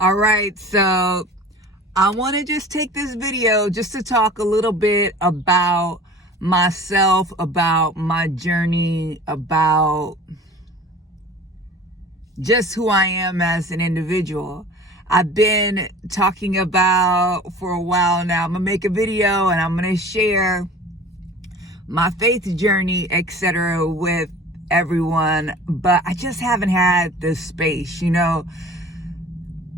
All right, so I want to just take this video just to talk a little bit about myself, about my journey, about just who I am as an individual. I've been talking about for a while now. I'm going to make a video and I'm going to share my faith journey, etc. with everyone, but I just haven't had the space,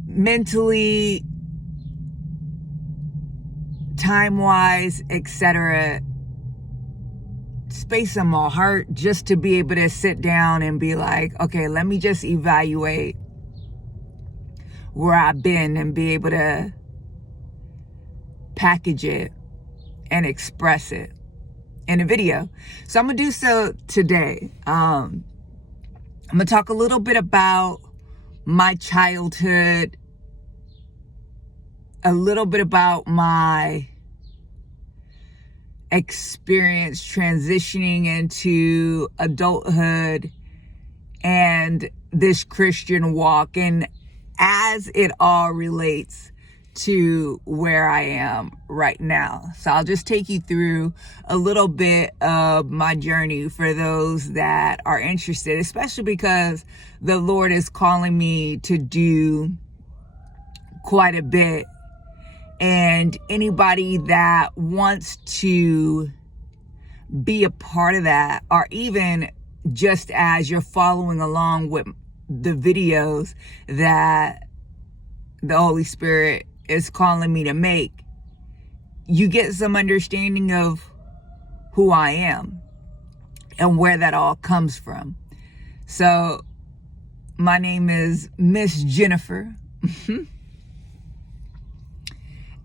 mentally, time-wise, etc., space in my heart just to be able to sit down and be like, okay, let me just evaluate where I've been and be able to package it and express it in a video. So I'm gonna do so today. I'm gonna talk a little bit about my childhood, a little bit about my experience transitioning into adulthood and this Christian walk, and as it all relates to where I am right now. So I'll just take you through a little bit of my journey for those that are interested, especially because the Lord is calling me to do quite a bit. And anybody that wants to be a part of that, or even just as you're following along with the videos that the Holy Spirit is calling me to make, you get some understanding of who I am and where that all comes from. So my name is Miss Jennifer.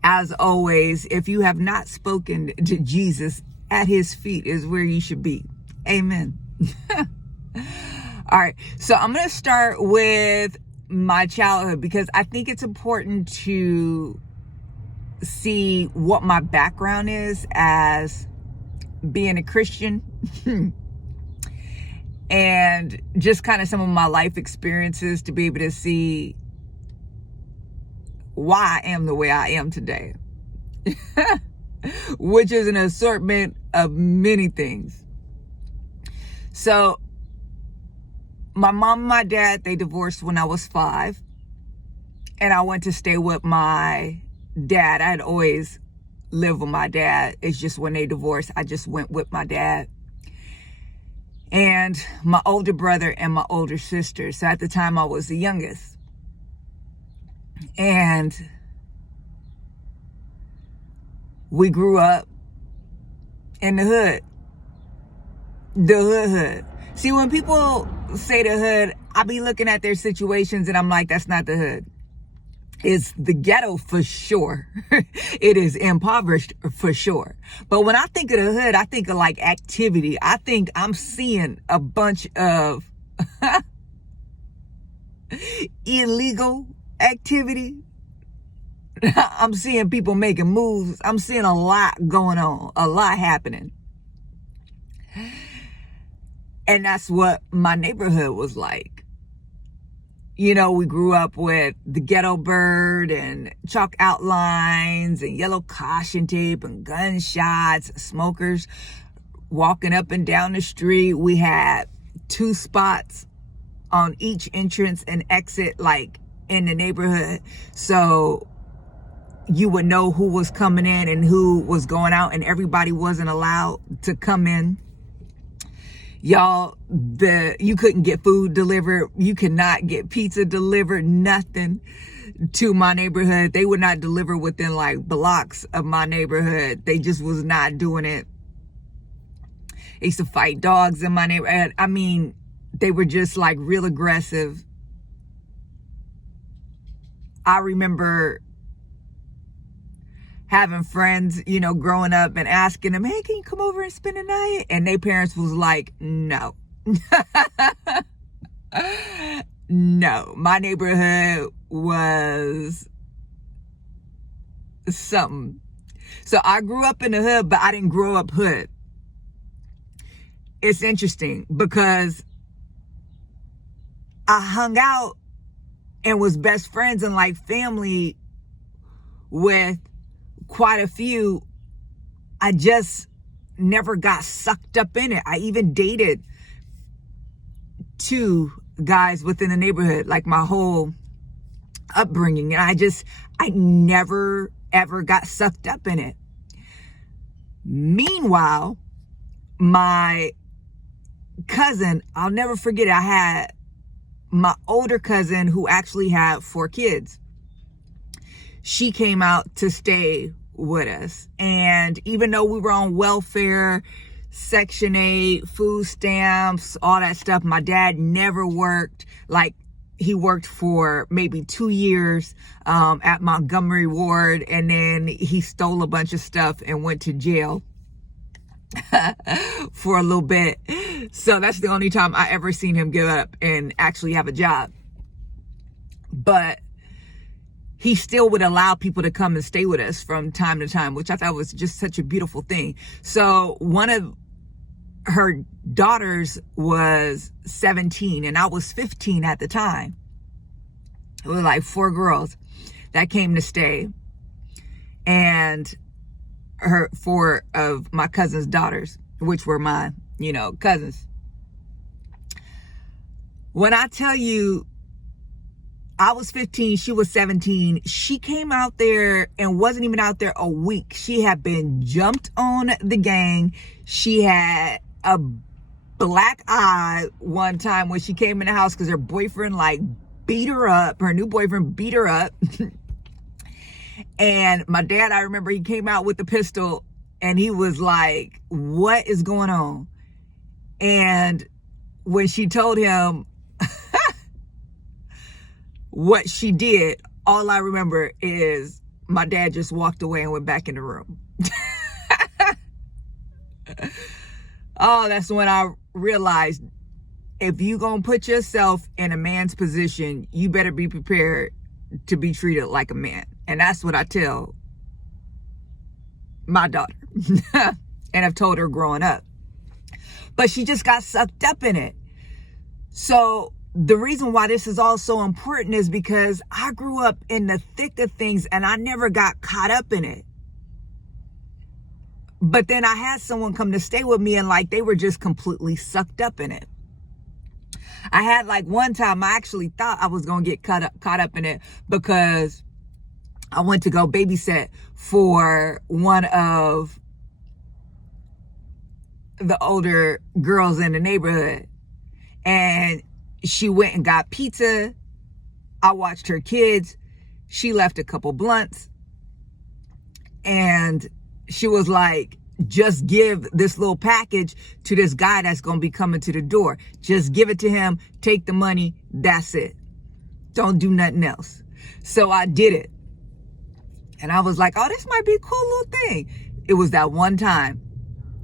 As always, if you have not spoken to Jesus, at his feet is where you should be. Amen. All right. So I'm going to start with my childhood because I think it's important to see what my background is as being a Christian and just kind of some of my life experiences to be able to see why I am the way I am today, which is an assortment of many things. So my mom and my dad, they divorced when I was 5, and I went to stay with my dad. I had always lived with my dad. It's just when they divorced, I just went with my dad and my older brother and my older sister. So at the time I was the youngest. And we grew up in the hood. The hood. See, when people say the hood, I be looking at their situations and I'm like, that's not the hood. It's the ghetto for sure. It is impoverished for sure. But when I think of the hood, I think of like activity. I think I'm seeing a bunch of illegal activity. I'm seeing people making moves. I'm seeing a lot going on, a lot happening. And that's what my neighborhood was like. We grew up with the ghetto bird and chalk outlines and yellow caution tape and gunshots, smokers walking up and down the street. We had 2 spots on each entrance and exit, like in the neighborhood. So you would know who was coming in and who was going out, and everybody wasn't allowed to come in. Y'all, you couldn't get food delivered. You could not get pizza delivered, nothing to my neighborhood. They would not deliver within like blocks of my neighborhood. They just was not doing it. They used to fight dogs in my neighborhood. I mean, they were just like real aggressive. I remember having friends, growing up and asking them, hey, can you come over and spend the night? And their parents was like, no. No, my neighborhood was something. So I grew up in the hood, but I didn't grow up hood. It's interesting because I hung out and was best friends and like family with quite a few. I just never got sucked up in it. I even dated 2 guys within the neighborhood, like my whole upbringing. And I never ever got sucked up in it. Meanwhile, my cousin, I'll never forget it. I had my older cousin who actually had 4 kids. She came out to stay with us. And even though we were on welfare, Section 8, food stamps, all that stuff, my dad never worked. Like, he worked for maybe 2 years at Montgomery Ward, and then he stole a bunch of stuff and went to jail for a little bit. So that's the only time I ever seen him get up and actually have a job. But he still would allow people to come and stay with us from time to time, which I thought was just such a beautiful thing. So one of her daughters was 17 and I was 15 at the time. It was like 4 girls that came to stay, and 4 of my cousin's daughters, which were my, cousins. When I tell you, I was 15, she was 17. She came out there and wasn't even out there a week. She had been jumped on the gang. She had a black eye one time when she came in the house because her boyfriend beat her up. Her new boyfriend beat her up. And my dad, I remember he came out with the pistol and he was like, "What is going on?" And when she told him what she did, all I remember is my dad just walked away and went back in the room. Oh, that's when I realized, if you gonna put yourself in a man's position, you better be prepared to be treated like a man. And that's what I tell my daughter and I've told her growing up. But she just got sucked up in it. So the reason why this is all so important is because I grew up in the thick of things and I never got caught up in it. But then I had someone come to stay with me and they were just completely sucked up in it. I had one time I actually thought I was going to get caught up in it because I went to go babysit for one of the older girls in the neighborhood. And she went and got pizza. I watched her kids. She left a couple blunts. And she was like, "Just give this little package to this guy that's going to be coming to the door. Just give it to him. Take the money. That's it. Don't do nothing else." So I did it. And I was like, "Oh, this might be a cool little thing." It was that one time.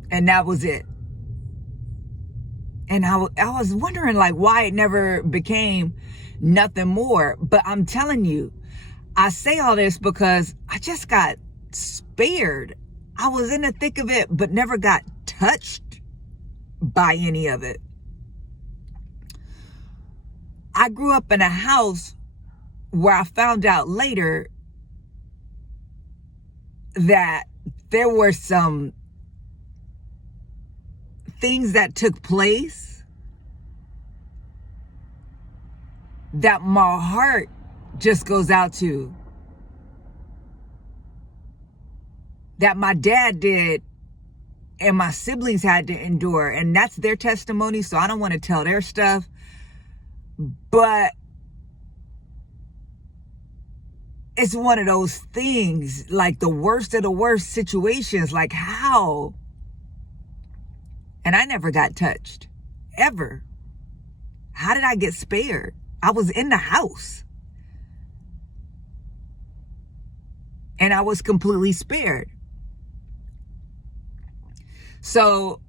And that was it. And I was wondering why it never became nothing more. But I'm telling you, I say all this because I just got spared. I was in the thick of it, but never got touched by any of it. I grew up in a house where I found out later that there were some things that took place that my heart just goes out to, that my dad did and my siblings had to endure. And that's their testimony, so I don't want to tell their stuff. But it's one of those things, the worst of the worst situations, how? And I never got touched, ever. How did I get spared? I was in the house. And I was completely spared. So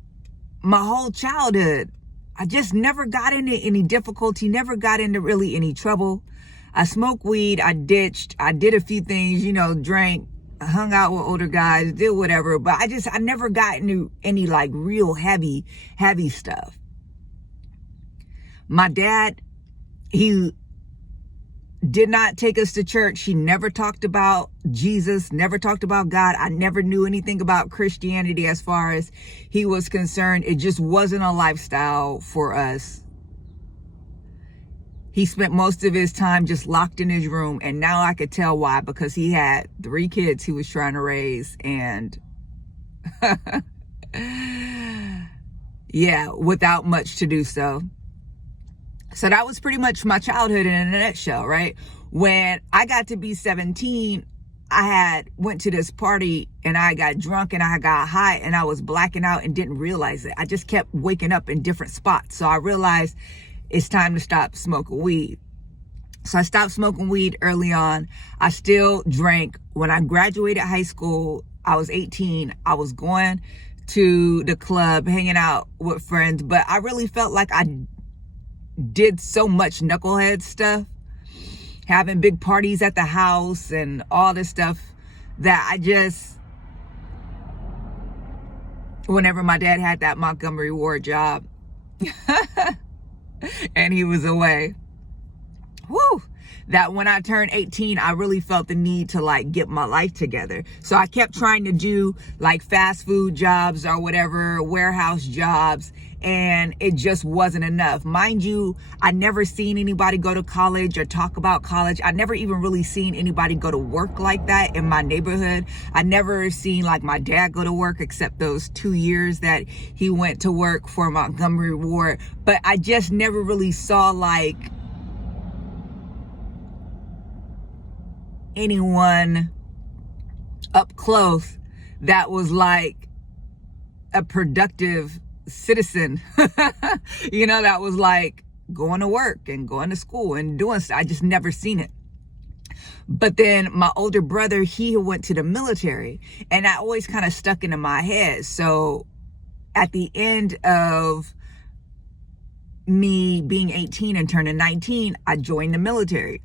my whole childhood, I just never got into any difficulty, never got into really any trouble. I smoked weed, I ditched, I did a few things, drank, hung out with older guys, did whatever, but I never got into any real heavy stuff. My dad, he did not take us to church. She never talked about Jesus, never talked about God. I never knew anything about Christianity as far as he was concerned. It just wasn't a lifestyle for us. He spent most of his time just locked in his room, and now I could tell why, because he had 3 kids he was trying to raise, and yeah, without much to do so. So that was pretty much my childhood in a nutshell, right? When I got to be 17, I went to this party and I got drunk and I got high and I was blacking out and didn't realize it. I just kept waking up in different spots. So I realized it's time to stop smoking weed. So I stopped smoking weed early on. I still drank. When I graduated high school, I was 18. I was going to the club, hanging out with friends, but I really felt like I did so much knucklehead stuff, having big parties at the house and all this stuff, that I just, whenever my dad had that Montgomery Ward job and he was away, whoo, that when I turned 18, I really felt the need to like get my life together. So I kept trying to do like fast food jobs or whatever, warehouse jobs, and it just wasn't enough. Mind you, I never seen anybody go to college or talk about college. I never even really seen anybody go to work like that in my neighborhood. I never seen like my dad go to work, except those 2 years that he went to work for Montgomery Ward. But I just never really saw like anyone up close that was like a productive citizen, you know, that was like going to work and going to school and doing stuff. I just never seen it. But then my older brother, he went to the military, and that always kind of stuck into my head. So at the end of me being 18 and turning 19, I joined the military.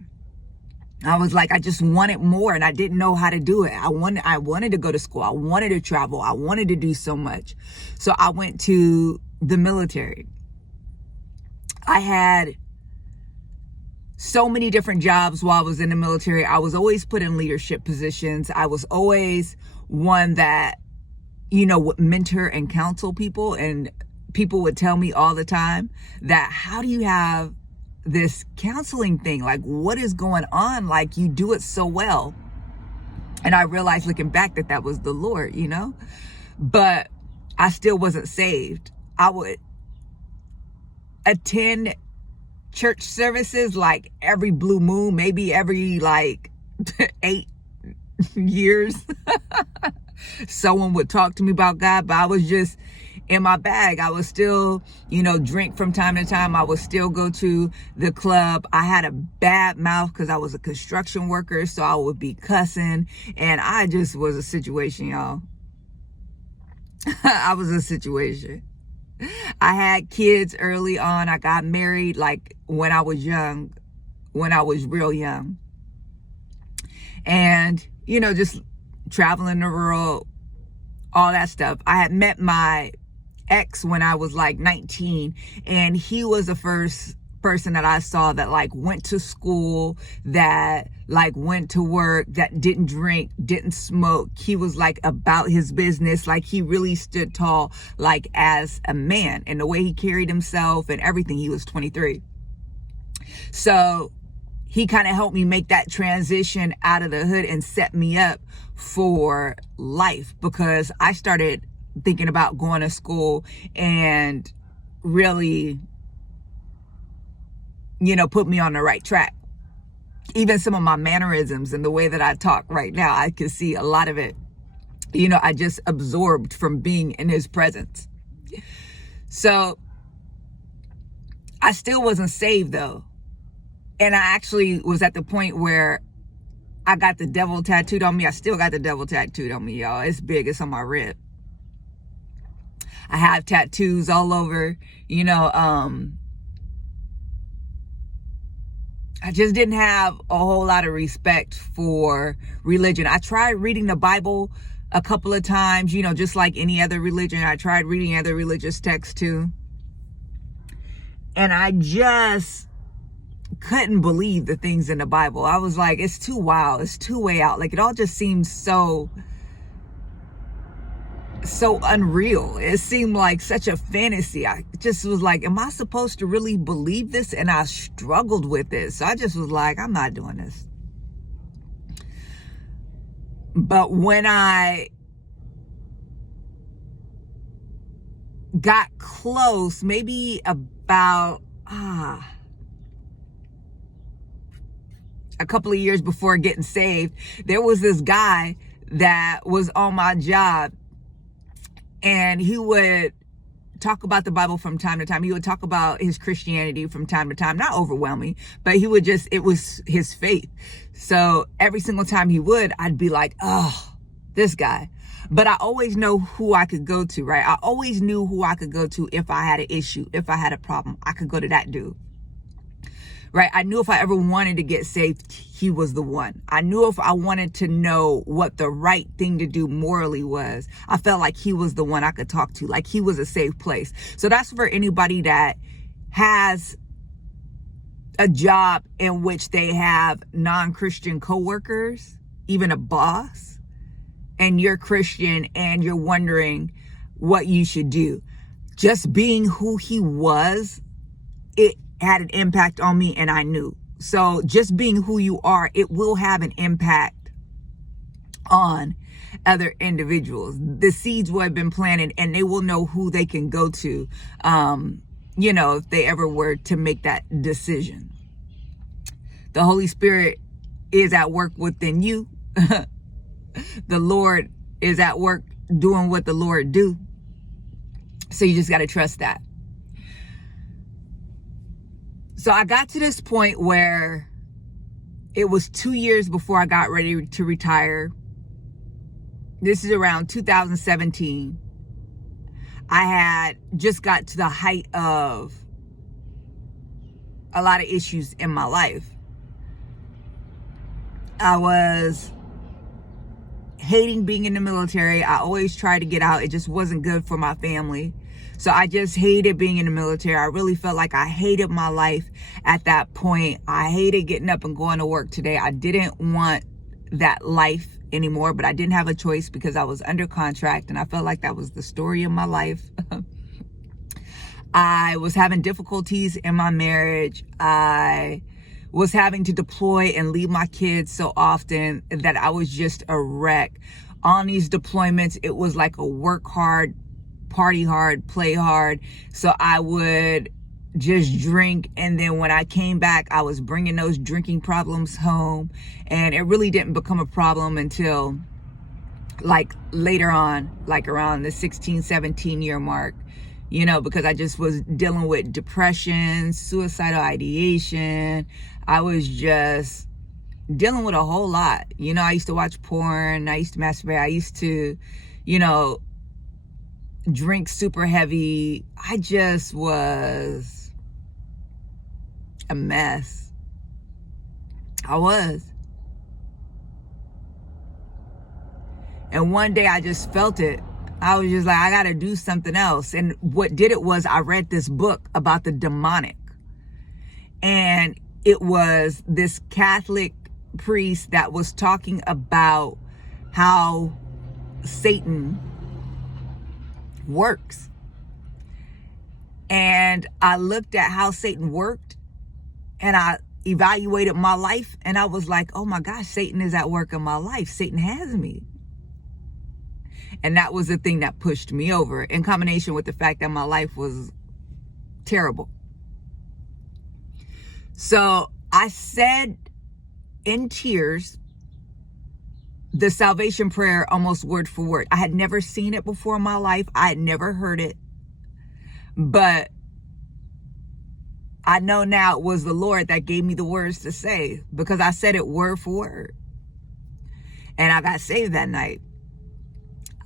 I was like, I just wanted more, and I didn't know how to do it. I wanted to go to school. I wanted to travel. I wanted to do so much. So I went to the military. I had so many different jobs while I was in the military. I was always put in leadership positions. I was always one that, you know, would mentor and counsel people. And people would tell me all the time that, how do you have this counseling thing? Like, what is going on? Like, you do it so well. And I realized looking back that that was the Lord, you know, but I still wasn't saved. I would attend church services like every blue moon, maybe every like 8 years. Someone would talk to me about God, but I was just in my bag. I would still, you know, drink from time to time. I would still go to the club. I had a bad mouth because I was a construction worker, so I would be cussing, and I just was a situation, y'all. I was a situation. I had kids early on. I got married like when I was young, when I was real young. And, you know, just traveling the world, all that stuff. I had met my ex when I was like 19, and he was the first person that I saw that like went to school, that like went to work, that didn't drink, didn't smoke. He was like about his business. Like, he really stood tall, like as a man, and the way he carried himself and everything. He was 23. So he kind of helped me make that transition out of the hood and set me up for life, because I started thinking about going to school and really, you know, put me on the right track. Even some of my mannerisms and the way that I talk right now, I can see a lot of it, you know, I just absorbed from being in his presence. So I still wasn't saved though. And I actually was at the point where I got the devil tattooed on me. I still got the devil tattooed on me, y'all. It's big. It's on my rib. I have tattoos all over, you know. I just didn't have a whole lot of respect for religion. I tried reading the Bible a couple of times, you know, just like any other religion. I tried reading other religious texts too. And I just couldn't believe the things in the Bible. I was like, it's too wild. It's too way out. Like, it all just seems so unreal. It seemed like such a fantasy. I just was like, am I supposed to really believe this? And I struggled with it. So I just was like, I'm not doing this. But when I got close, maybe about a couple of years before getting saved, there was this guy that was on my job, and he would talk about the Bible from time to time. He would talk about his Christianity from time to time, not overwhelming, but he would just, it was his faith. So every single time he would, I'd be like, oh, this guy. But I always know who I could go to, right? I always knew who I could go to if I had an issue, if I had a problem. I could go to that dude, right? I knew if I ever wanted to get saved, he was the one. I knew if I wanted to know what the right thing to do morally was, I felt like he was the one I could talk to, like he was a safe place. So that's for anybody that has a job in which they have non-Christian coworkers, even a boss, and you're Christian and you're wondering what you should do. Just being who he was, it had an impact on me, and I knew. So just being who you are, it will have an impact on other individuals. The seeds will have been planted, and they will know who they can go to, if they ever were to make that decision. The Holy Spirit is at work within you. The Lord is at work doing what the Lord do. So you just got to trust that. So I got to this point where it was 2 years before I got ready to retire. This is around 2017. I had just got to the height of a lot of issues in my life. I was hating being in the military. I always tried to get out. It just wasn't good for my family. So I just hated being in the military. I really felt like I hated my life at that point. I hated getting up and going to work today. I didn't want that life anymore, but I didn't have a choice because I was under contract, and I felt like that was the story of my life. I was having difficulties in my marriage. I was having to deploy and leave my kids so often that I was just a wreck. On these deployments, it was like a work hard, party hard, play hard. So I would just drink, and then when I came back, I was bringing those drinking problems home, and it really didn't become a problem until like later on, like around the 16, 17 year mark, because I just was dealing with depression, suicidal ideation. I was just dealing with a whole lot. I used to watch porn. I used to masturbate. I used to, drink super heavy. I just was a mess. I was. And one day I just felt it. I was just like, I got to do something else. And what did it was I read this book about the demonic. And it was this Catholic priest that was talking about how Satan works. And I looked at how Satan worked, and I evaluated my life, and I was like, oh my gosh, Satan is at work in my life. Satan has me. And that was the thing that pushed me over, in combination with the fact that my life was terrible. So I said in tears the salvation prayer almost word for word. I had never seen it before in my life. I had never heard it. But I know now it was the Lord that gave me the words to say, because I said it word for word. And I got saved that night.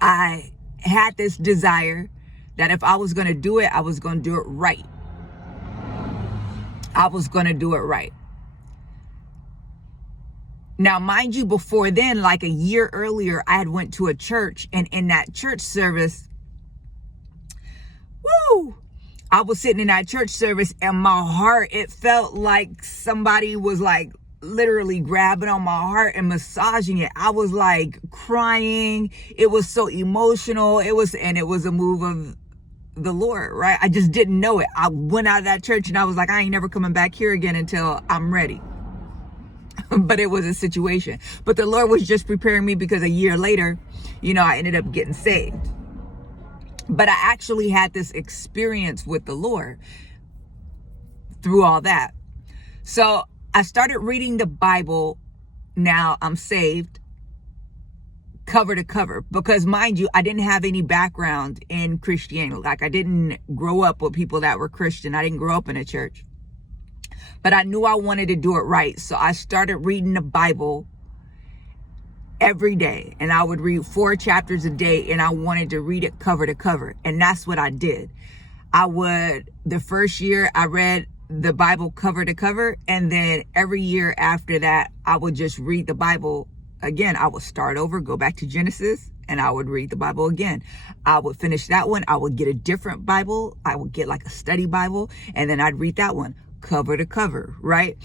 I had this desire that if I was going to do it, I was going to do it right. I was going to do it right. Now, mind you, before then, like a year earlier, I had went to a church, and in that church service, I was sitting in that church service and my heart, it felt like somebody was like literally grabbing on my heart and massaging it. I was like crying. It was so emotional. It was a move of the Lord, right? I just didn't know it. I went out of that church and I was like, I ain't never coming back here again until I'm ready. But it was a situation. But the Lord was just preparing me because a year later, I ended up getting saved. But I actually had this experience with the Lord through all that. So I started reading the Bible. Now I'm saved, cover to cover, because mind you, I didn't have any background in Christianity. Like, I didn't grow up with people that were Christian. I didn't grow up in a church, but I knew I wanted to do it right. So I started reading the Bible every day, and I would read 4 chapters a day, and I wanted to read it cover to cover. And that's what I did. The first year I read the Bible cover to cover, and then every year after that, I would just read the Bible again. I would start over, go back to Genesis, and I would read the Bible again. I would finish that one. I would get a different Bible. I would get like a study Bible, and then I'd read that one cover to cover, right?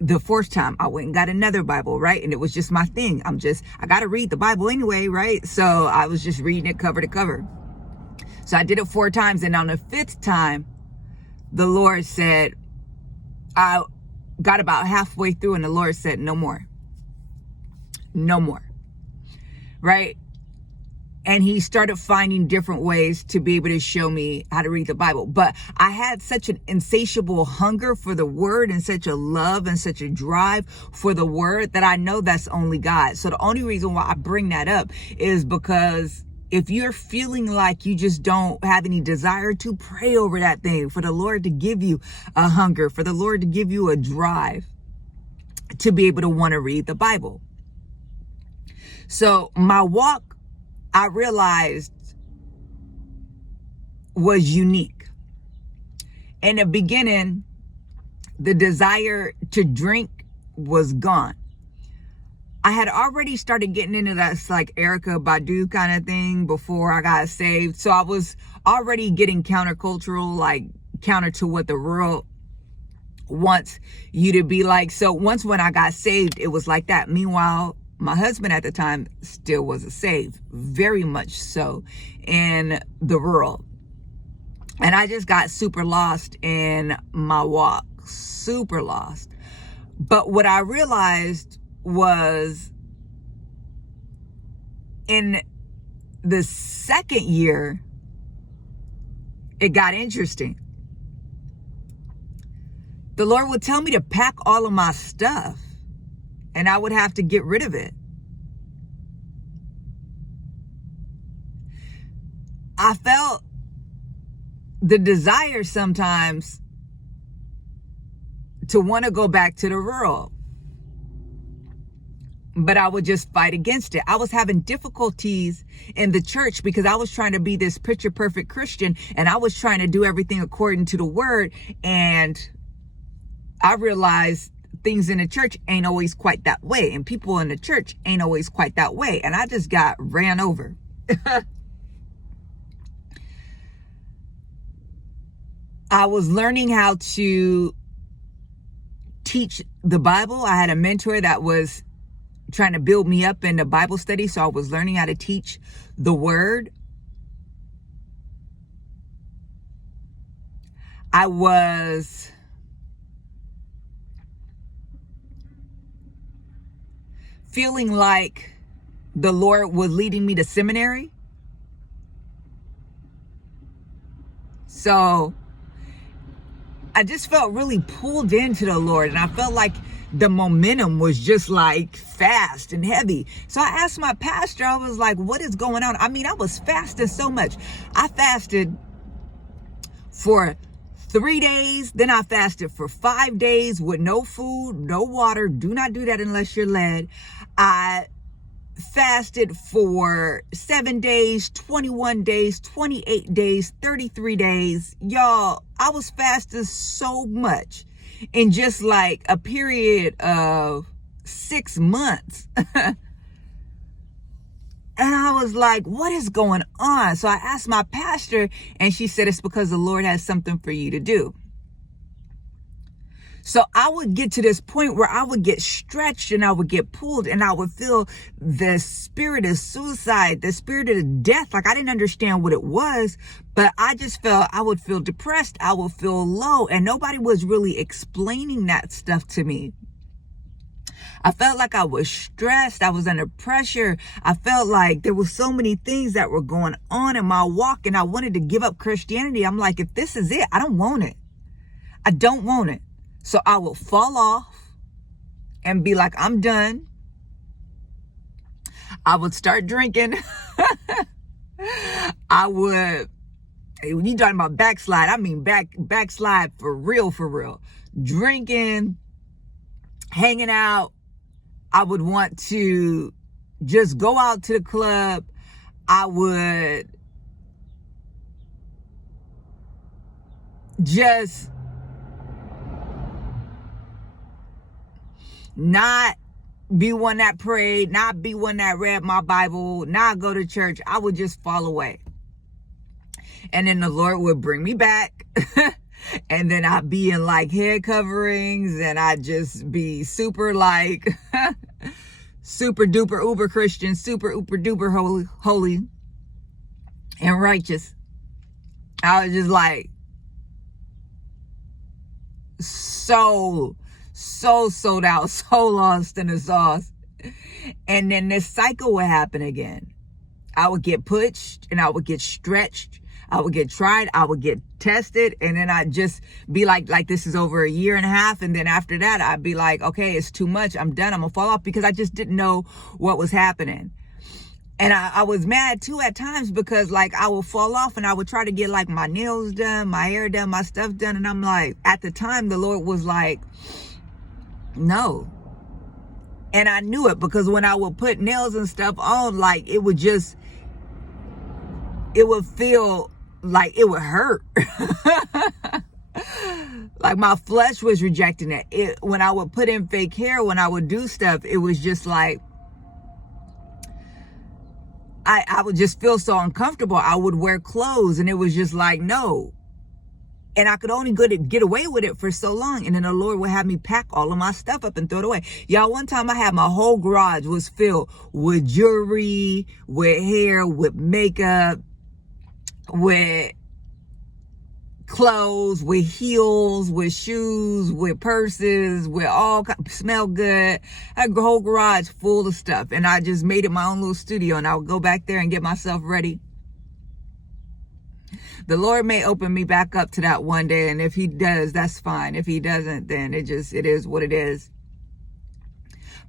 The 4th time I went and got another Bible, right? And it was just my thing. I got to read the Bible anyway, right? So I was just reading it cover to cover. So I did it 4 times. And on the 5th time, the Lord said, I got about halfway through and the Lord said, no more, right? And he started finding different ways to be able to show me how to read the Bible. But I had such an insatiable hunger for the word and such a love and such a drive for the word that I know that's only God. So the only reason why I bring that up is because if you're feeling like you just don't have any desire to, pray over that thing for the Lord to give you a hunger, for the Lord to give you a drive to be able to want to read the Bible. So my walk, I realized, was unique. In the beginning, the desire to drink was gone. I had already started getting into that like Erykah Badu kind of thing before I got saved. So I was already getting countercultural, like counter to what the world wants you to be like. So when I got saved, it was like that. Meanwhile, my husband at the time still wasn't saved, very much so, in the world. And I just got super lost in my walk, super lost. But what I realized was in the 2nd year, it got interesting. The Lord would tell me to pack all of my stuff, and I would have to get rid of it. I felt the desire sometimes to want to go back to the rural, but I would just fight against it. I was having difficulties in the church because I was trying to be this picture perfect Christian, and I was trying to do everything according to the word. And I realized things in the church ain't always quite that way, and people in the church ain't always quite that way. And I just got ran over. I was learning how to teach the Bible. I had a mentor that was trying to build me up in the Bible study. So I was learning how to teach the word. I was feeling like the Lord was leading me to seminary. So I just felt really pulled into the Lord, and I felt like the momentum was just like fast and heavy. So I asked my pastor, I was like, what is going on? I mean, I was fasting so much. I fasted for 3 days. Then I fasted for 5 days with no food, no water. Do not do that unless you're led. I fasted for 7 days, 21 days, 28 days, 33 days. Y'all, I was fasting so much in just like a period of 6 months. And I was like, what is going on? So I asked my pastor, and she said, it's because the Lord has something for you to do. So I would get to this point where I would get stretched and I would get pulled and I would feel the spirit of suicide, the spirit of death. Like I didn't understand what it was, but I just felt I would feel depressed. I would feel low, and nobody was really explaining that stuff to me. I felt like I was stressed. I was under pressure. I felt like there were so many things that were going on in my walk, and I wanted to give up Christianity. I'm like, if this is it, I don't want it. I don't want it. So I will fall off and be like, I'm done. I would start drinking. I would, when you talking about backslide, I mean backslide for real, for real. Drinking, hanging out. I would want to just go out to the club. I would just not be one that prayed, not be one that read my Bible, not go to church. I would just fall away. And then the Lord would bring me back. And then I'd be in like head coverings, and I'd just be super like super duper uber Christian, super uber duper holy and righteous. I was just like so sold out, so lost in the sauce. And then this cycle would happen again. I would get pushed and I would get stretched. I would get tried. I would get tested. And then I'd just be like this is over a year and a half. And then after that, I'd be like, okay, it's too much. I'm done. I'm gonna fall off, because I just didn't know what was happening. And I was mad too at times, because like I would fall off and I would try to get like my nails done, my hair done, my stuff done. And I'm like, at the time, the Lord was like, no. And I knew it, because when I would put nails and stuff on, like it would feel like it would hurt. Like my flesh was rejecting it. When I would put in fake hair, when I would do stuff, it was just like, I would just feel so uncomfortable. I would wear clothes and it was just like, no. And I could only get away with it for so long. And then the Lord would have me pack all of my stuff up and throw it away. Y'all, one time I had my whole garage was filled with jewelry, with hair, with makeup, with clothes, with heels, with shoes, with purses, with all smell good. I had a whole garage full of stuff. And I just made it my own little studio. And I would go back there and get myself ready. The Lord may open me back up to that one day. And if he does, that's fine. If he doesn't, then it is what it is.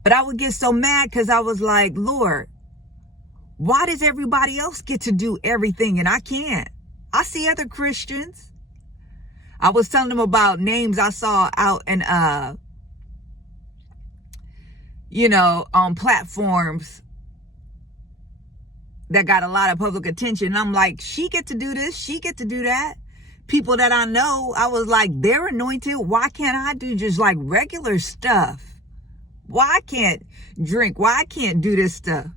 But I would get so mad, because I was like, Lord, why does everybody else get to do everything and I can't? I see other Christians. I was telling them about names I saw out in, on platforms that got a lot of public attention. And I'm like, she get to do this, she get to do that. People that I know, I was like, they're anointed. Why can't I do just like regular stuff? Why I can't drink? Why I can't do this stuff?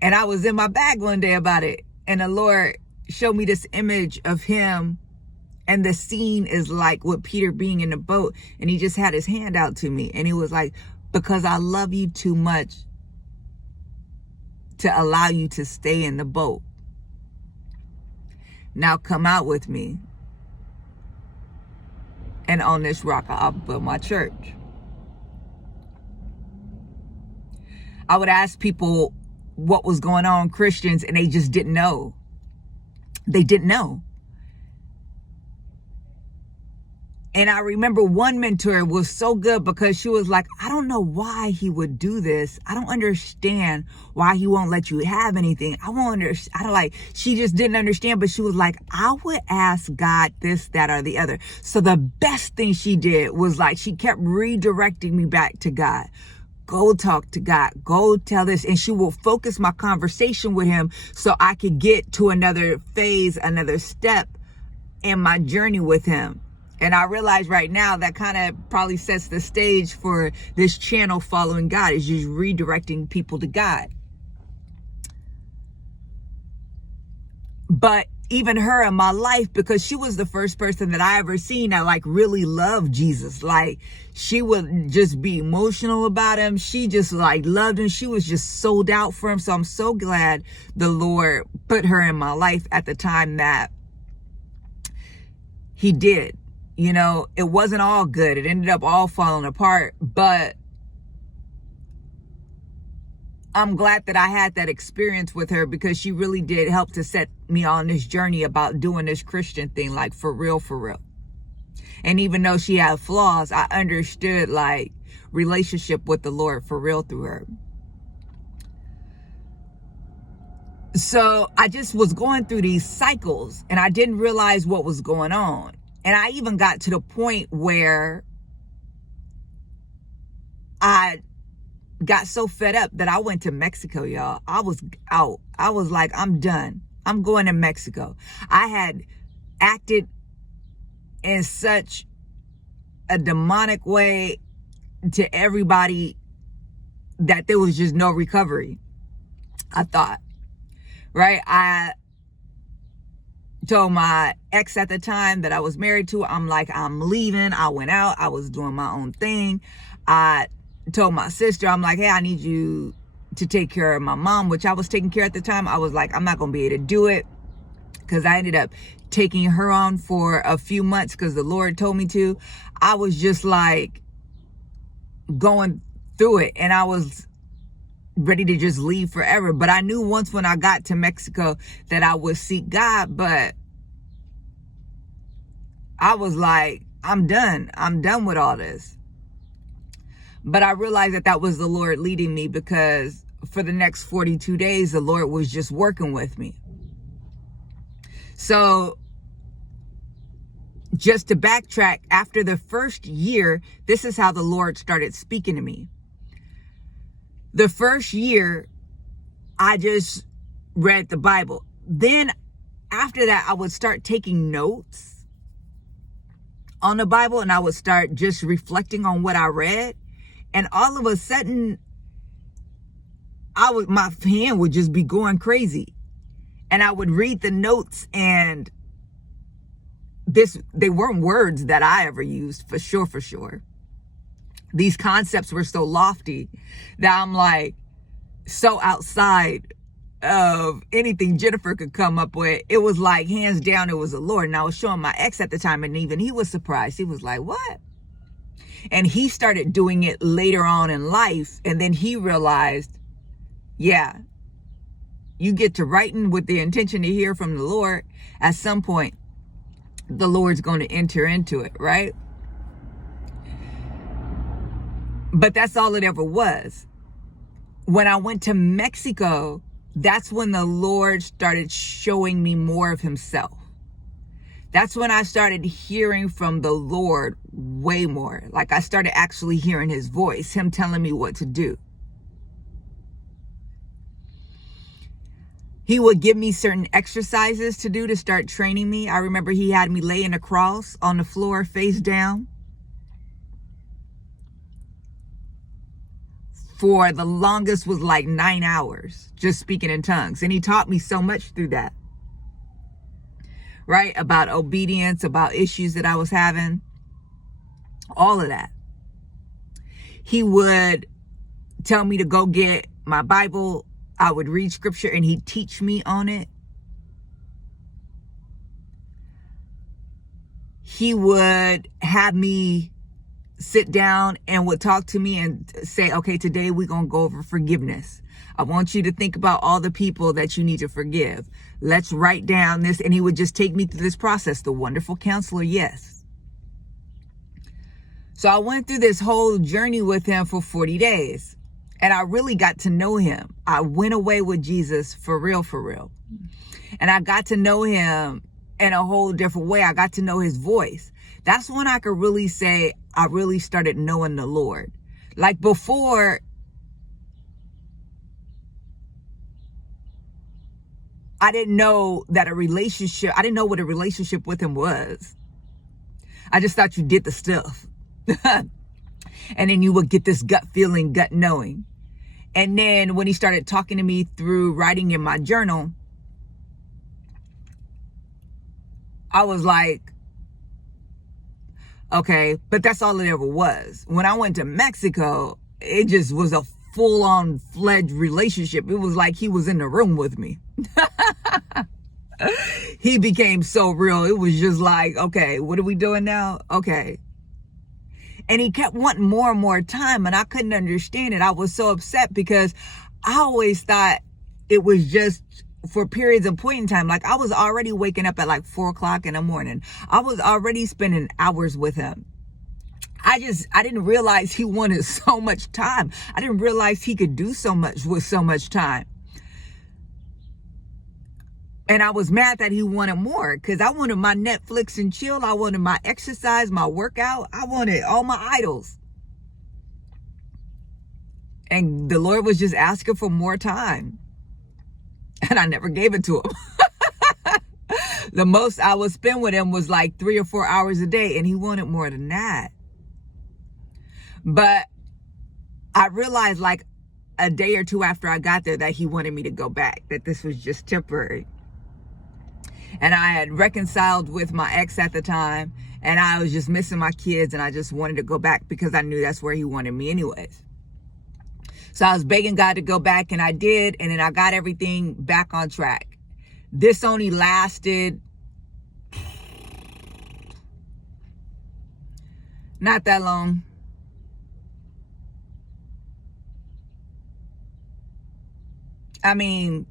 And I was in my bag one day about it. And the Lord showed me this image of him. And the scene is like with Peter being in the boat. And he just had his hand out to me. And he was like, because I love you too much to allow you to stay in the boat. Now come out with me. And on this rock, I'll build my church. I would ask people what was going on, Christians, and they just didn't know. They didn't know. And I remember one mentor was so good, because she was like, I don't know why he would do this. I don't understand why he won't let you have anything. She just didn't understand, but she was like, I would ask God this, that, or the other. So the best thing she did was like, she kept redirecting me back to God. Go talk to God. Go tell this. And she will focus my conversation with him so I could get to another phase, another step in my journey with him. And I realize right now that kind of probably sets the stage for this channel, Following God, is just redirecting people to God. But even her in my life, because she was the first person that I ever seen that like really loved Jesus. Like, she would just be emotional about him. She just like loved him. She was just sold out for him. So I'm so glad the Lord put her in my life at the time that he did. You know, it wasn't all good. It ended up all falling apart, but I'm glad that I had that experience with her, because she really did help to set me on this journey about doing this Christian thing, like for real, for real. And even though she had flaws, I understood like relationship with the Lord for real through her. So I just was going through these cycles and I didn't realize what was going on. And I even got to the point where I got so fed up that I went to Mexico, y'all. I was out. I was like, I'm done. I'm going to Mexico. I had acted in such a demonic way to everybody that there was just no recovery, I thought. Right? I told my ex at the time that I was married to, I'm like, I'm leaving. I went out. I was doing my own thing. I told my sister, I'm like, hey, I need you to take care of my mom, which I was taking care at the time. I was like, I'm not going to be able to do it, because I ended up taking her on for a few months because the Lord told me to. I was just like going through it, and I was ready to just leave forever. But I knew once when I got to Mexico that I would seek God, but I was like, I'm done. I'm done with all this. But I realized that that was the Lord leading me, because for the next 42 days, the Lord was just working with me. So just to backtrack, after the first year, this is how the Lord started speaking to me. The first year, I just read the Bible. Then after that, I would start taking notes on the Bible, and I would start just reflecting on what I read. And all of a sudden, my hand would just be going crazy. And I would read the notes, and they weren't words that I ever used, for sure. These concepts were so lofty that I'm like so outside of anything Jennifer could come up with. It was like, hands down, it was the Lord. And I was showing my ex at the time, and even he was surprised. He was like, what? And he started doing it later on in life. And then he realized, yeah, you get to writing with the intention to hear from the Lord. At some point, the Lord's going to enter into it, right? But that's all it ever was. When I went to Mexico, that's when the Lord started showing me more of himself. That's when I started hearing from the Lord way more. Like, I started actually hearing his voice, him telling me what to do. He would give me certain exercises to do to start training me. I remember he had me lay in a cross on the floor, face down, for the longest was like 9 hours, just speaking in tongues. And he taught me so much through that, right? About obedience, about issues that I was having, all of that. He would tell me to go get my Bible. I would read scripture and he'd teach me on it. He would have me sit down and would talk to me and say, okay, today we're going to go over forgiveness. I want you to think about all the people that you need to forgive. Let's write down this. And he would just take me through this process. The wonderful counselor, yes. So I went through this whole journey with him for 40 days. And I really got to know him. I went away with Jesus for real. And I got to know him in a whole different way. I got to know his voice. That's when I could really say I really started knowing the Lord. Like before, I didn't know what a relationship with him was. I just thought you did the stuff. And then you would get this gut feeling, gut knowing. And then when he started talking to me through writing in my journal, I was like, okay, but that's all it ever was. When I went to Mexico, it just was a full-on fledged relationship. It was like he was in the room with me. He became so real. It was just like, okay, what are we doing now? Okay. And he kept wanting more and more time, and I couldn't understand it. I was so upset because I always thought it was just for periods of point in time. Like, I was already waking up at like 4 o'clock in the morning. I was already spending hours with him. I didn't realize he wanted so much time. I didn't realize he could do so much with so much time. And I was mad that he wanted more, because I wanted my Netflix and chill. I wanted my exercise, my workout. I wanted all my idols. And the Lord was just asking for more time. And I never gave it to him. The most I would spend with him was like 3 or 4 hours a day, and he wanted more than that. But I realized like a day or two after I got there that he wanted me to go back, that this was just temporary. And I had reconciled with my ex at the time, and I was just missing my kids, and I just wanted to go back because I knew that's where he wanted me anyways. So I was begging God to go back, and I did, and then I got everything back on track. This only lasted not that long. I mean,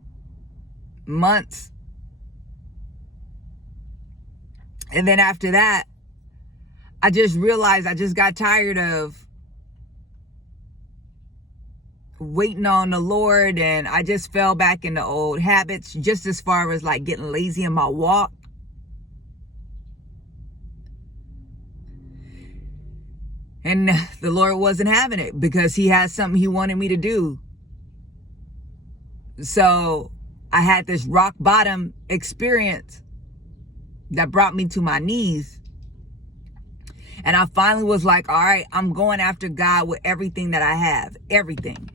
months. And then after that, I just realized I just got tired of waiting on the Lord, and I just fell back into old habits, just as far as like getting lazy in my walk. And the Lord wasn't having it, because he had something he wanted me to do. So I had this rock bottom experience that brought me to my knees. And I finally was like, all right, I'm going after God with everything that I have. Everything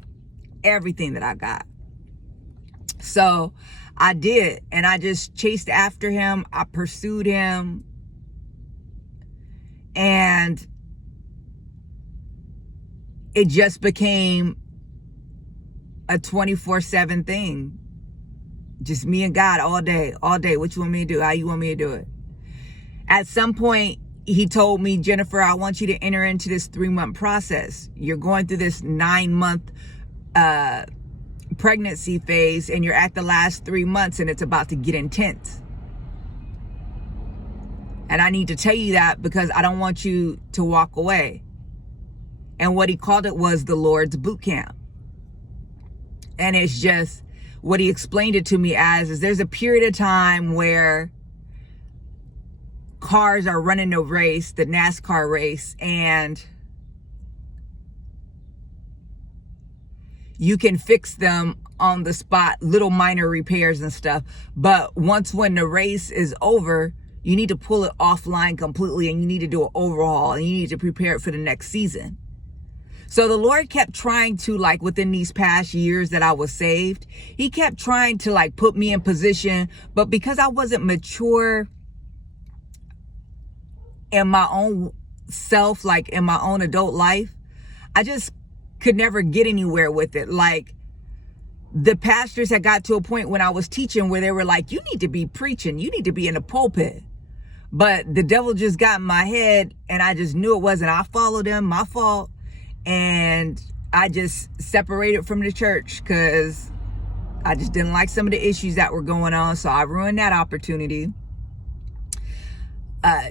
that I got. So I did. And I just chased after him. I pursued him. And it just became a 24/7 thing. Just me and God all day. What you want me to do? How you want me to do it? At some point, he told me, Jennifer, I want you to enter into this 3-month process. You're going through this 9-month pregnancy phase, and you're at the last 3 months, and it's about to get intense. And I need to tell you that because I don't want you to walk away. And what he called it was the Lord's boot camp. And it's just, what he explained it to me as is there's a period of time where cars are running a race, the NASCAR race, and you can fix them on the spot, little minor repairs and stuff. But when the race is over, you need to pull it offline completely, and you need to do an overhaul, and you need to prepare it for the next season. So the Lord kept trying to, like, within these past years that I was saved, he kept trying to like put me in position. But because I wasn't mature in my own self, like in my own adult life, I just could never get anywhere with it. Like, the pastors had got to a point when I was teaching where they were like, you need to be preaching. You need to be in the pulpit. But the devil just got in my head, and I just knew it wasn't. I followed him, my fault. And I just separated from the church because I just didn't like some of the issues that were going on. So I ruined that opportunity.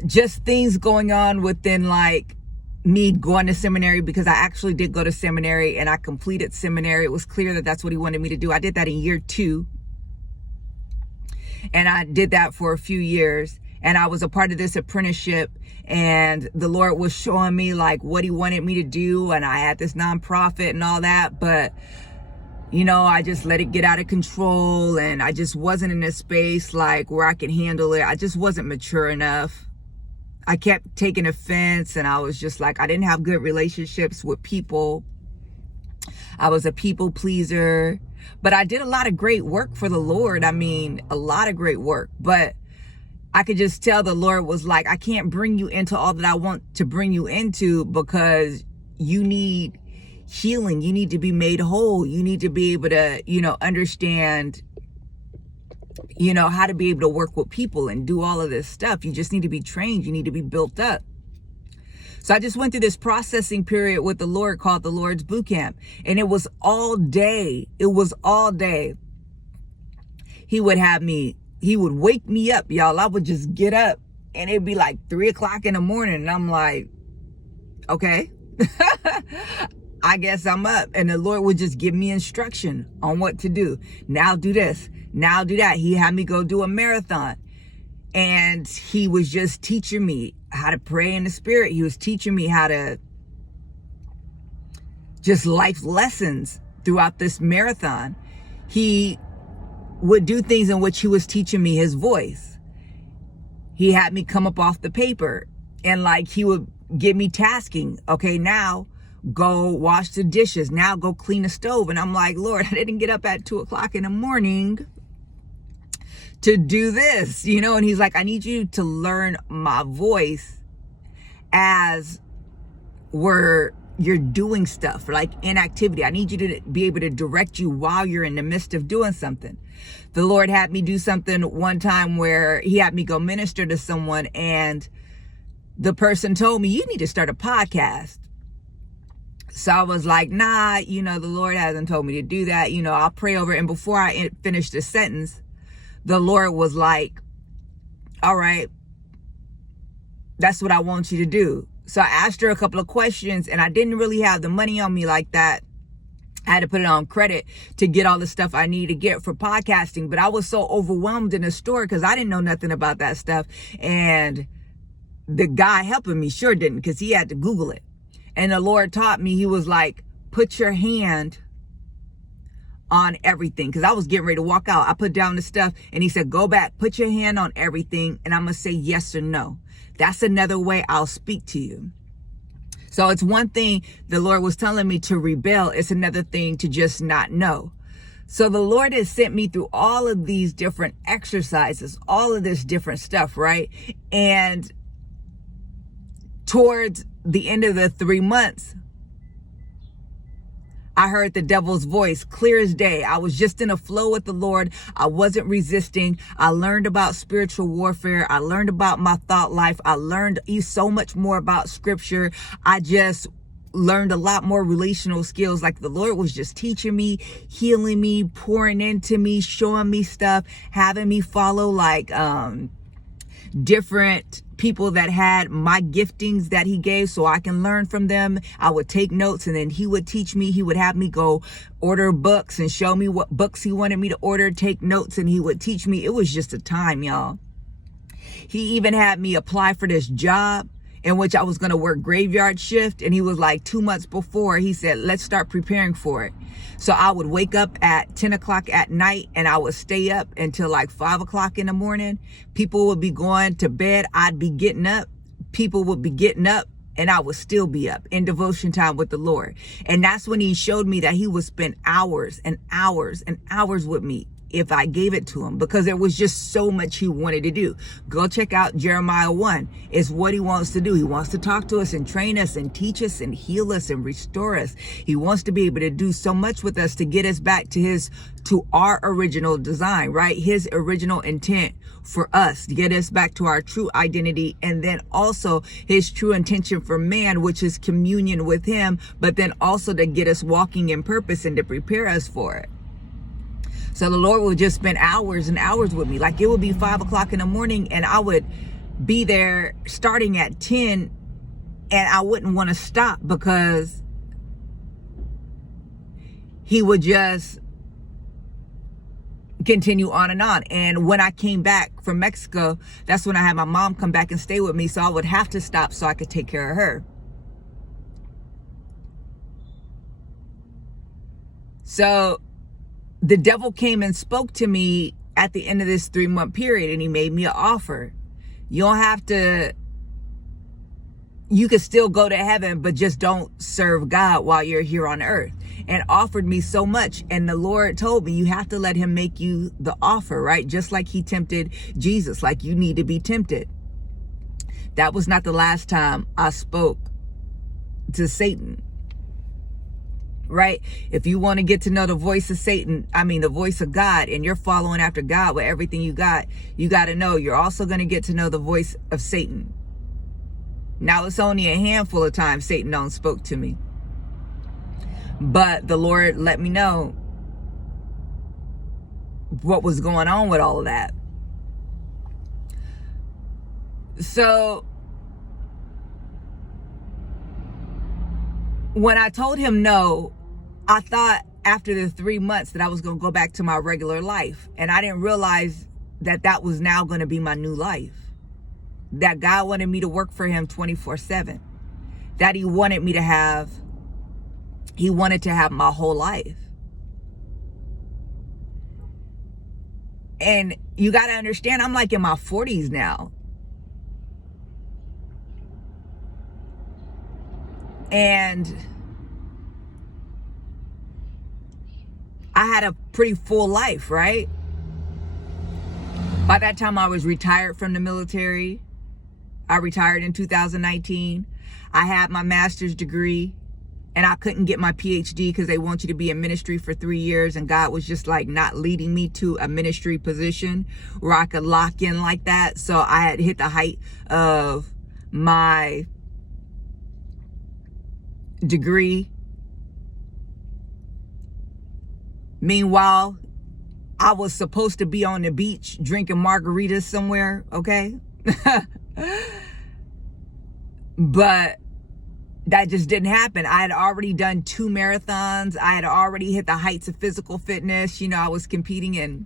Just things going on within like me going to seminary, because I actually did go to seminary and I completed seminary. It was clear that that's what he wanted me to do. I did that in year 2. And I did that for a few years. And I was a part of this apprenticeship, and the Lord was showing me like what he wanted me to do. And I had this nonprofit and all that, but I just let it get out of control, and I just wasn't in a space like where I could handle it. I just wasn't mature enough. I kept taking offense, and I was just like, I didn't have good relationships with people. I was a people pleaser, but I did a lot of great work for the Lord. I mean, a lot of great work, but I could just tell the Lord was like, I can't bring you into all that I want to bring you into, because you need healing. You need to be made whole. You need to be able to, understand, how to be able to work with people and do all of this stuff. You just need to be trained. You need to be built up. So I just went through this processing period with the Lord called the Lord's Boot Camp. And it was all day. It was all day. He would wake me up, y'all. I would just get up and it'd be like 3 o'clock in the morning. And I'm like, okay, I guess I'm up. And the Lord would just give me instruction on what to do. Now do this. Now do that. He had me go do a marathon. And he was just teaching me how to pray in the spirit. He was teaching me how to just life lessons throughout this marathon. He would do things in which he was teaching me his voice. He had me come up off the paper and like he would give me tasking. Okay, now go wash the dishes. Now go clean the stove. And I'm like, Lord, I didn't get up at 2 o'clock in the morning to do this, and he's like, I need you to learn my voice as you're doing stuff, like inactivity. I need you to be able to direct you while you're in the midst of doing something. The Lord had me do something one time where he had me go minister to someone, and the person told me, you need to start a podcast. So I was like, nah, the Lord hasn't told me to do that. I'll pray over it. And before I finished the sentence, the Lord was like, all right, that's what I want you to do. So I asked her a couple of questions, and I didn't really have the money on me like that. I had to put it on credit to get all the stuff I needed to get for podcasting. But I was so overwhelmed in the store because I didn't know nothing about that stuff. And the guy helping me sure didn't, because he had to Google it. And the Lord taught me, he was like, put your hand on everything, because I was getting ready to walk out. I put down the stuff and he said, go back, put your hand on everything, and I'm gonna say yes or no. That's another way I'll speak to you. So it's one thing the Lord was telling me to rebel. It's another thing to just not know. So the Lord has sent me through all of these different exercises, all of this different stuff, right? And towards the end of the 3 months, I heard the devil's voice clear as day. I was just in a flow with the Lord. I wasn't resisting. I learned about spiritual warfare. I learned about my thought life. I learned so much more about scripture. I just learned a lot more relational skills. Like the Lord was just teaching me, healing me, pouring into me, showing me stuff, having me follow like different people that had my giftings that he gave so I can learn from them. I would take notes, and then he would teach me. He would have me go order books and show me what books he wanted me to order, take notes, and he would teach me. It was just a time, y'all. He even had me apply for this job in which I was going to work graveyard shift. And he was like 2 months before, he said, let's start preparing for it. So I would wake up at 10 o'clock at night, and I would stay up until like 5 o'clock in the morning. People would be going to bed. I'd be getting up. People would be getting up, and I would still be up in devotion time with the Lord. And that's when he showed me that he would spend hours and hours and hours with me if I gave it to him, because there was just so much he wanted to do. Go check out Jeremiah 1. It's what he wants to do. He wants to talk to us and train us and teach us and heal us and restore us. He wants to be able to do so much with us to get us back to our original design, right? His original intent for us, to get us back to our true identity, and then also his true intention for man, which is communion with him, but then also to get us walking in purpose and to prepare us for it. So the Lord would just spend hours and hours with me. Like it would be 5 o'clock in the morning, and I would be there starting at 10, and I wouldn't want to stop because he would just continue on and on. And when I came back from Mexico, that's when I had my mom come back and stay with me. So I would have to stop so I could take care of her. So the devil came and spoke to me at the end of this 3-month period, and he made me an offer. You don't have to you could still go to heaven, but just don't serve God while you're here on earth. And offered me so much. And the Lord told me, you have to let him make you the offer, right? Just like he tempted Jesus, like you need to be tempted. That was not the last time I spoke to Satan, right? If you want to get to know the voice of Satan, the voice of God, and you're following after God with everything you got to know you're also going to get to know the voice of Satan. Now, it's only a handful of times Satan don't spoke to me. But the Lord let me know what was going on with all of that. So when I told him no, I thought after the 3 months that I was going to go back to my regular life. And I didn't realize that that was now going to be my new life. That God wanted me to work for him 24/7. That he wanted to have my whole life. And you got to understand, I'm like in my 40s now. And I had a pretty full life, right? By that time, I was retired from the military. I retired in 2019. I had my master's degree, and I couldn't get my PhD because they want you to be in ministry for 3 years. And God was just like not leading me to a ministry position where I could lock in like that. So I had hit the height of my degree. Meanwhile, I was supposed to be on the beach drinking margaritas somewhere, okay? But that just didn't happen. I had already done 2 marathons. I had already hit the heights of physical fitness. I was competing in,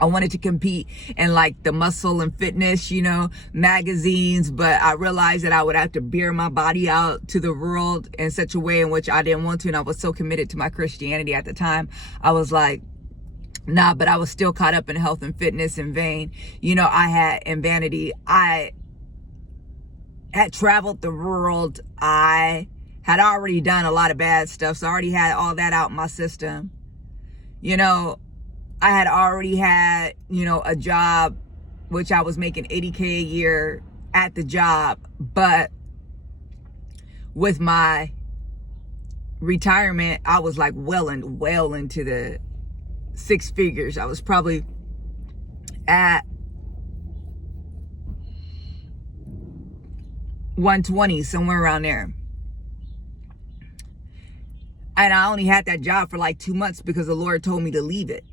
I wanted to compete in like the muscle and fitness, magazines, but I realized that I would have to bear my body out to the world in such a way in which I didn't want to. And I was so committed to my Christianity at the time. I was like, nah, but I was still caught up in health and fitness and vain. I had in vanity. I had traveled the world. I had already done a lot of bad stuff. So I already had all that out in my system. I had already had, a job, which I was making $80K a year at the job. But with my retirement, I was like well into the 6 figures. I was probably at 120, somewhere around there. And I only had that job for like 2 months because the Lord told me to leave it.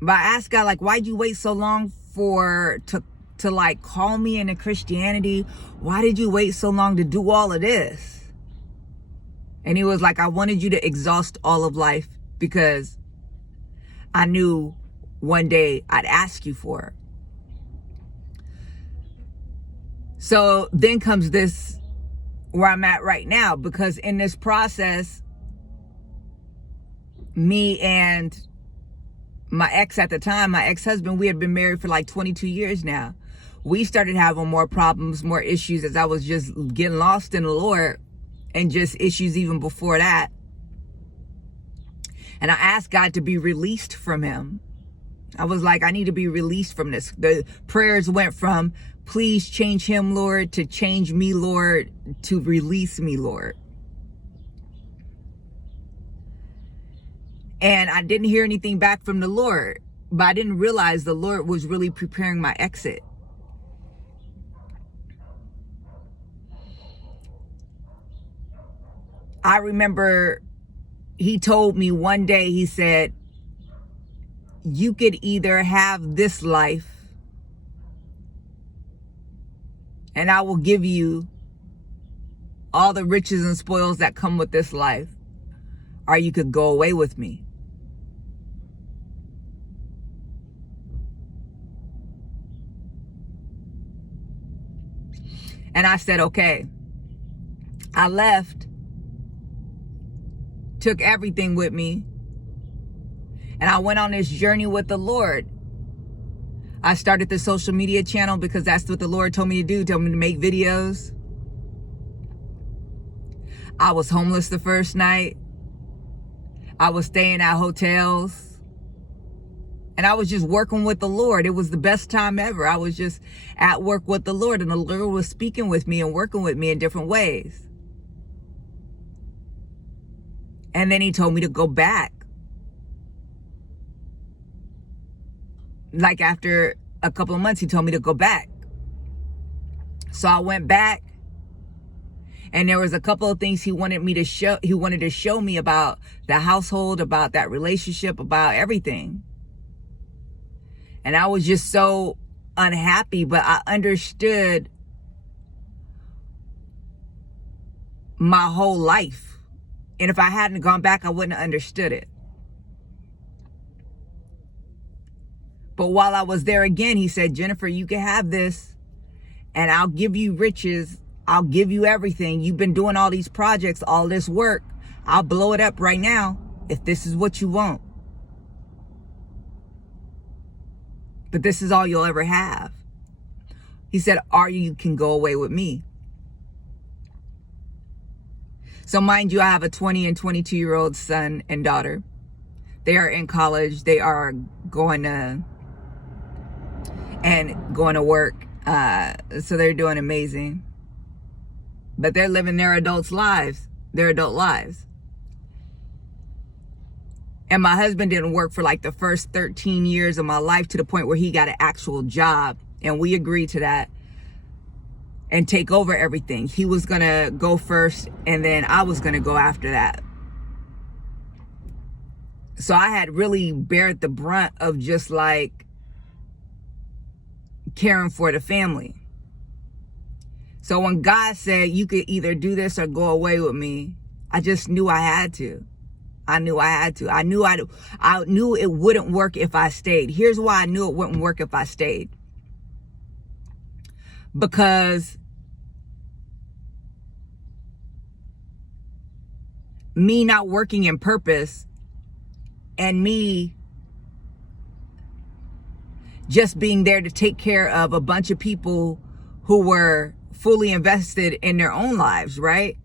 But I asked God, like, why'd you wait so long to like call me into Christianity? Why did you wait so long to do all of this? And he was like, I wanted you to exhaust all of life because I knew one day I'd ask you for it. So then comes this, where I'm at right now, because in this process, me and my ex at the time, my ex-husband, we had been married for like 22 years now. We started having more problems, more issues as I was just getting lost in the Lord, and just issues even before that. And I asked God to be released from him. I was like, I need to be released from this. The prayers went from, please change him, Lord, to change me, Lord, to release me, Lord. And I didn't hear anything back from the Lord, but I didn't realize the Lord was really preparing my exit. I remember he told me one day, he said, you could either have this life and I will give you all the riches and spoils that come with this life, or you could go away with me. And I said, okay. I left, took everything with me, and I went on this journey with the Lord. I started the social media channel because that's what the Lord told me to do, told me to make videos. I was homeless the first night. I was staying at hotels. And I was just working with the Lord. It was the best time ever. I was just at work with the Lord, and the Lord was speaking with me and working with me in different ways. And then he told me to go back. Like after a couple of months, he told me to go back. So I went back, and there was a couple of things he wanted to show me about the household, about that relationship, about everything. And I was just so unhappy, but I understood my whole life. And if I hadn't gone back, I wouldn't have understood it. But while I was there again, he said, Jennifer, you can have this, and I'll give you riches. I'll give you everything. You've been doing all these projects, all this work. I'll blow it up right now if this is what you want. But this is all you'll ever have. He said, or you can go away with me. So mind you, I have a 20 and 22-year-old son and daughter. They are in college. They are going to work. So they're doing amazing. But they're living their adult lives. And my husband didn't work for like the first 13 years of my life, to the point where he got an actual job. And we agreed to that and take over everything. He was going to go first, and then I was going to go after that. So I had really bared the brunt of just like caring for the family. So when God said you could either do this or go away with me, I just knew I had to. I knew it wouldn't work if I stayed. Here's why I knew it wouldn't work if I stayed. Because me not working in purpose, and me just being there to take care of a bunch of people who were fully invested in their own lives, right,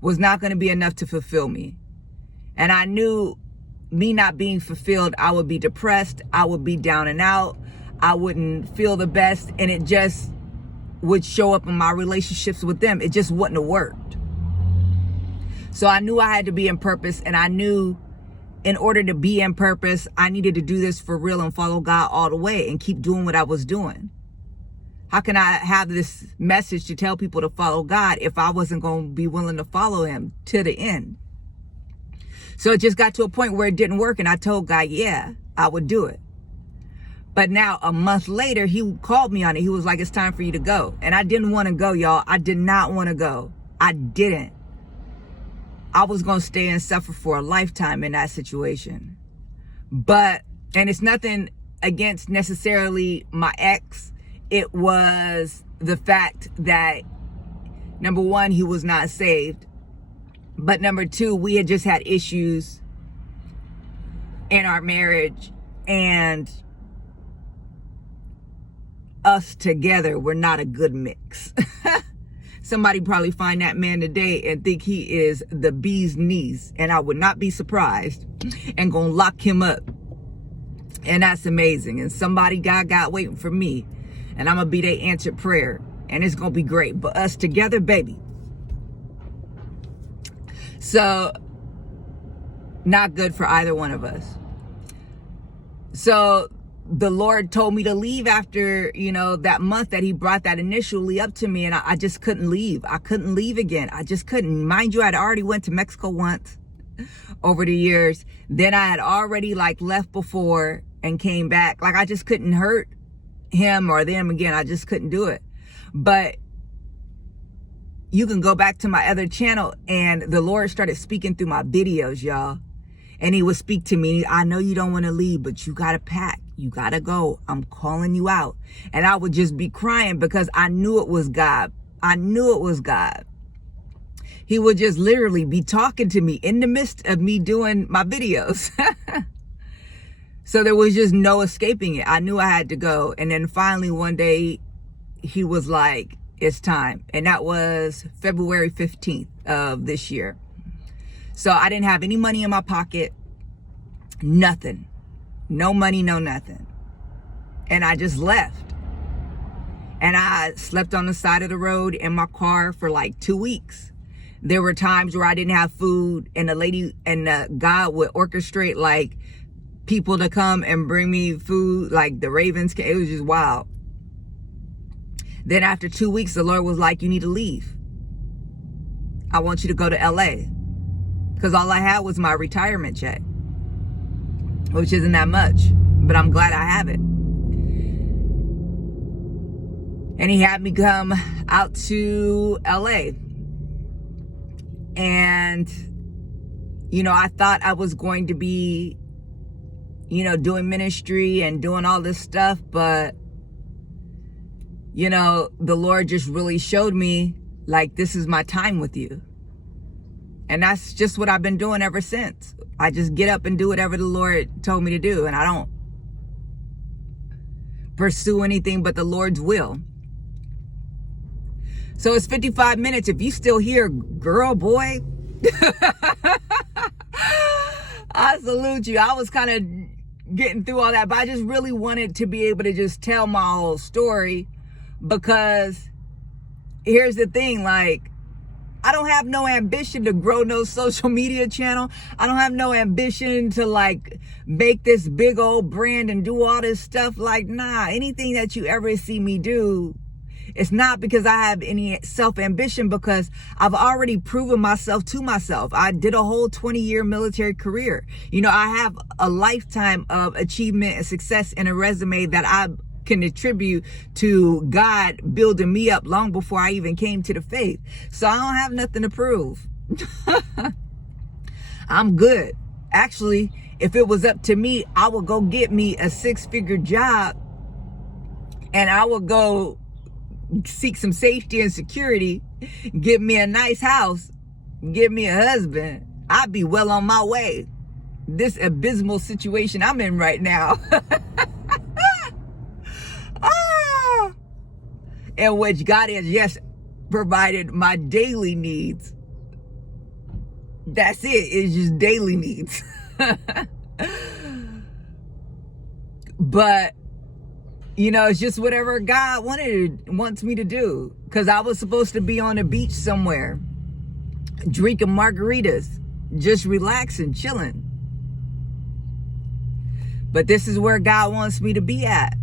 was not going to be enough to fulfill me. And I knew me not being fulfilled, I would be depressed. I would be down and out. I wouldn't feel the best. And it just would show up in my relationships with them. It just wouldn't have worked. So I knew I had to be in purpose. And I knew in order to be in purpose, I needed to do this for real and follow God all the way and keep doing what I was doing. How can I have this message to tell people to follow God if I wasn't going to be willing to follow him to the end? So it just got to a point where it didn't work, and I told God, yeah, I would do it. But now a month later, he called me on it. He was like, it's time for you to go. And I didn't want to go, y'all. I did not want to go. I didn't. I was going to stay and suffer for a lifetime in that situation. And it's nothing against necessarily my ex. It was the fact that, number one, he was not saved. But number two, we had just had issues in our marriage, and us together were not a good mix. Somebody probably find that man today and think he is the bee's knees, and I would not be surprised, and gonna lock him up. And that's amazing. And somebody God got waiting for me, and I'm gonna be their answered prayer, and it's gonna be great. But us together, baby. So, not good for either one of us. So, the Lord told me to leave after, that month that he brought that initially up to me, and I just couldn't leave. I couldn't leave again. I just couldn't. Mind you, I'd already went to Mexico once over the years. Then I had already left before and came back. I just couldn't hurt him or them again. I just couldn't do it. But you can go back to my other channel, and the Lord started speaking through my videos, y'all. And he would speak to me. I know you don't want to leave, but you got to pack. You got to go. I'm calling you out. And I would just be crying because I knew it was God. I knew it was God. He would just literally be talking to me in the midst of me doing my videos. So there was just no escaping it. I knew I had to go. And then finally one day he was like, it's time. And that was February 15th of this year. So I didn't have any money in my pocket. Nothing. No money, no nothing. And I just left. And I slept on the side of the road in my car for like 2 weeks. There were times where I didn't have food, and the lady and God would orchestrate like people to come and bring me food, like the ravens came. It was just wild. Then after 2 weeks, the Lord was like, you need to leave. I want you to go to LA. Because all I had was my retirement check, which isn't that much, but I'm glad I have it. And he had me come out to LA. And, you know, I thought I was going to be, you know, doing ministry and doing all this stuff. But, you know, the Lord just really showed me, like, this is my time with you. And that's just what I've been doing ever since. I just get up and do whatever the Lord told me to do. And I don't pursue anything but the Lord's will. So it's 55 minutes. If you still here, girl, boy, I salute you. I was kind of getting through all that, but I just really wanted to be able to just tell my whole story, because here's the thing, like, I don't have no ambition to grow no social media channel. I don't have no ambition to like make this big old brand and do all this stuff. Like, nah, anything that you ever see me do, it's not because I have any self-ambition, because I've already proven myself to myself. I did a whole 20-year military career. You know, I have a lifetime of achievement and success and a resume that I can attribute to God building me up long before I even came to the faith. So I don't have nothing to prove. I'm good. Actually, if it was up to me, I would go get me a 6-figure job, and I would go seek some safety and security, get me a nice house, get me a husband. I'd be well on my way. This abysmal situation I'm in right now. In which God has, yes, provided my daily needs. That's it. It's just daily needs. But, you know, it's just whatever God wants me to do. Because I was supposed to be on a beach somewhere, drinking margaritas, just relaxing, chilling. But this is where God wants me to be at.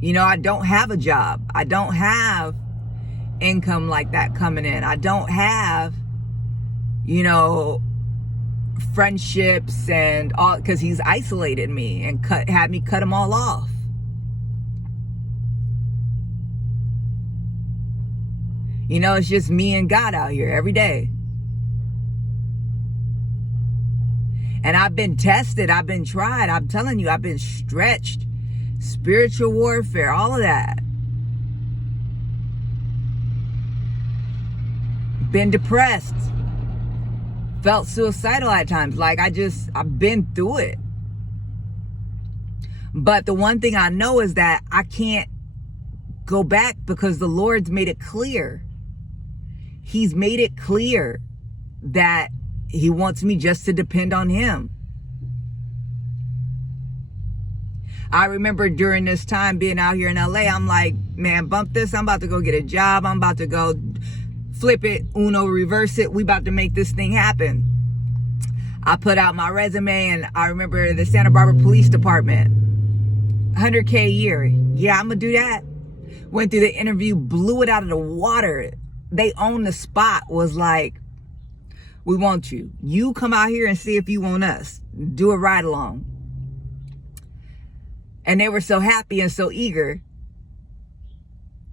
You know, I don't have a job. I don't have income like that coming in. I don't have, you know, friendships and all, because he's isolated me and had me cut them all off. You know, it's just me and God out here every day. And I've been tested. I've been tried. I'm telling you, I've been stretched. Spiritual warfare, all of that. Been depressed. Felt suicidal at times. Like, I've been through it. But the one thing I know is that I can't go back, because the Lord's made it clear. He's made it clear that he wants me just to depend on him. I remember during this time being out here in LA, I'm like, man, bump this. I'm about to go get a job. I'm about to go flip it, Uno, reverse it. We about to make this thing happen. I put out my resume, and I remember the Santa Barbara Police Department, 100K a year. Yeah, I'm gonna do that. Went through the interview, blew it out of the water. They owned the spot, was like, we want you. You come out here and see if you want us. Do a ride along. And they were so happy and so eager.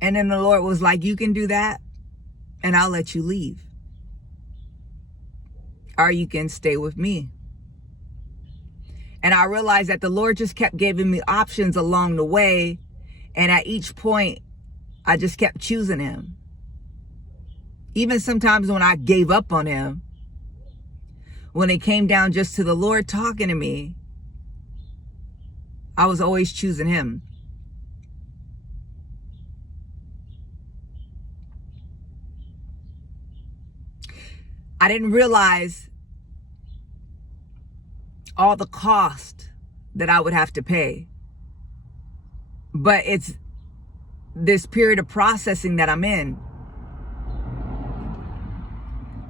And then the Lord was like, you can do that, and I'll let you leave. Or you can stay with me. And I realized that the Lord just kept giving me options along the way. And at each point, I just kept choosing him. Even sometimes when I gave up on him, when it came down just to the Lord talking to me, I was always choosing him. I didn't realize all the cost that I would have to pay. But it's this period of processing that I'm in,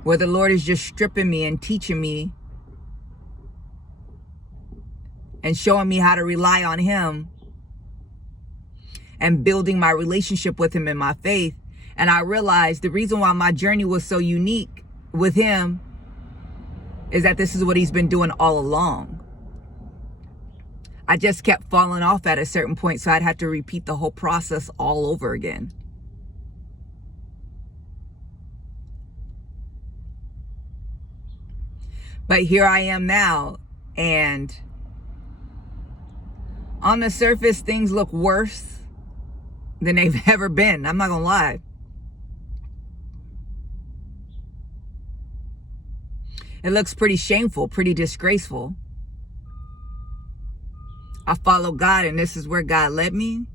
where the Lord is just stripping me and teaching me and showing me how to rely on him and building my relationship with him in my faith. And I realized the reason why my journey was so unique with him is that this is what he's been doing all along. I just kept falling off at a certain point, so I'd have to repeat the whole process all over again. But here I am now, and on the surface, things look worse than they've ever been. I'm not gonna lie. It looks pretty shameful, pretty disgraceful. I follow God, and this is where God led me.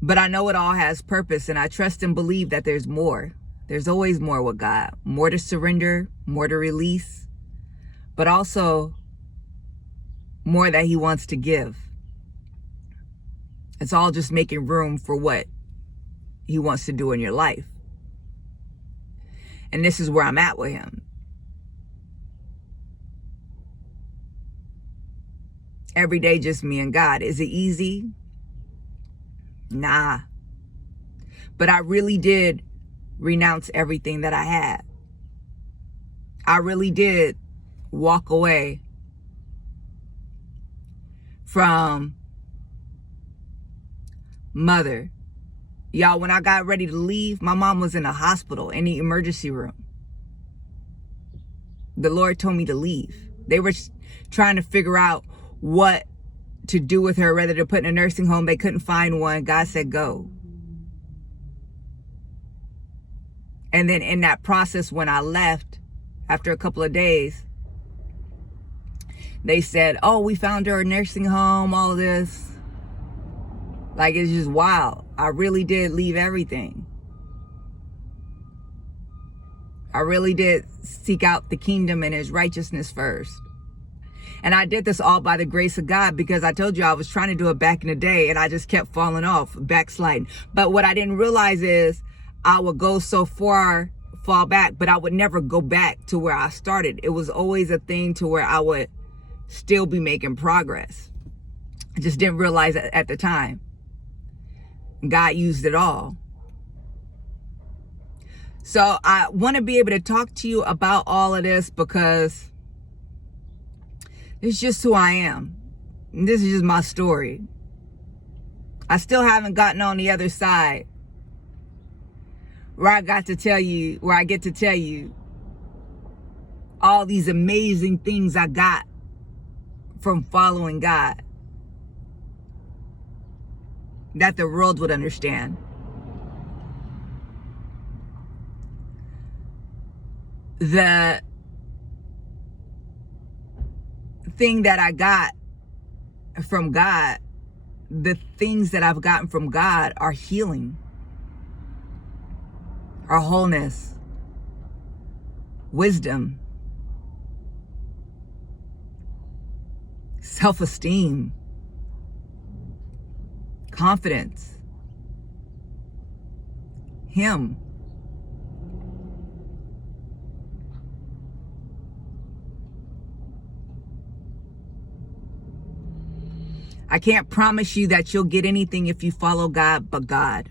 But I know it all has purpose, and I trust and believe that there's more. There's always more with God. More to surrender, more to release, but also more that he wants to give. It's all just making room for what he wants to do in your life. And this is where I'm at with him. Every day, just me and God. Is it easy? Nah. But I really did renounce everything that I had. I really did walk away from mother. Y'all, when I got ready to leave, my mom was in a hospital in the emergency room. The Lord told me to leave. They were trying to figure out what to do with her, whether to put in a nursing home. They couldn't find one. God said, go. And then in that process, when I left, after a couple of days, they said, oh, we found her a nursing home, all of this. Like, it's just wild. I really did leave everything. I really did seek out the kingdom and his righteousness first. And I did this all by the grace of God, because I told you I was trying to do it back in the day, and I just kept falling off, backsliding. But what I didn't realize is I would go so far, fall back, but I would never go back to where I started. It was always a thing to where I would still be making progress. I just didn't realize it at the time. God used it all. So I want to be able to talk to you about all of this, because it's just who I am. And this is just my story. I still haven't gotten on the other side where I get to tell you all these amazing things I got from following God that the world would understand. The thing that I got from God, the things that I've gotten from God are healing, are wholeness, wisdom, self-esteem, confidence, him. I can't promise you that you'll get anything if you follow God but God.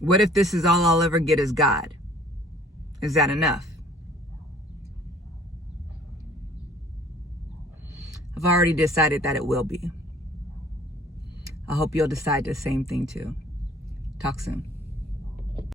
What if this is all I'll ever get is God? Is that enough? I've already decided that it will be. I hope you'll decide the same thing too. Talk soon.